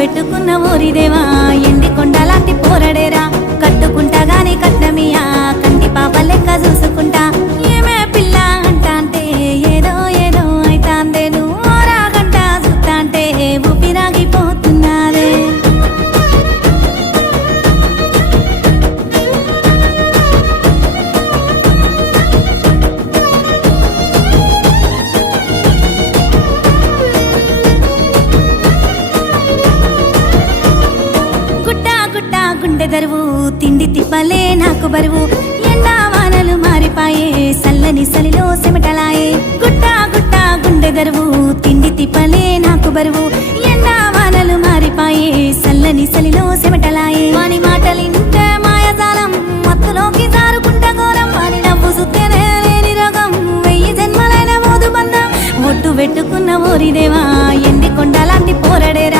పెట్టుకున్న ఓరిదేవా ఎండి కొండలాంటి పోరడేరా కట్టుకుంటా గాని కట్నమియా కంటి పాప లెక్క చూసుకుంటా ఏమే పిల్ల అంటాంటే ఏదో ఏదో అయితాందే నువ్వు రాగంట చూస్తాంటే ఊపిరాగిపోతున్నాదే గుండె దరువు తిండి తిప్పలే నాకు బరువు ఎండా వానలు మారిపాయే సల్లని సలిలో సెమటలాయే గుట్టా గుట్టా గుండె దరువు తిండి తిప్పలే నాకు బరువు ఎండా వానలు మారిపాయే సల్లని సలిలో సెమటలాయే వాని మాటలింటే మాయజాలం మత్తులోకి జారుకుంట ఘోరం వాని నవ్వు సుత్తేనే లేని రోగం 1000 జన్మలైన మోదు బంధం ఒట్టు పెట్టుకున్న ఓరిదేవా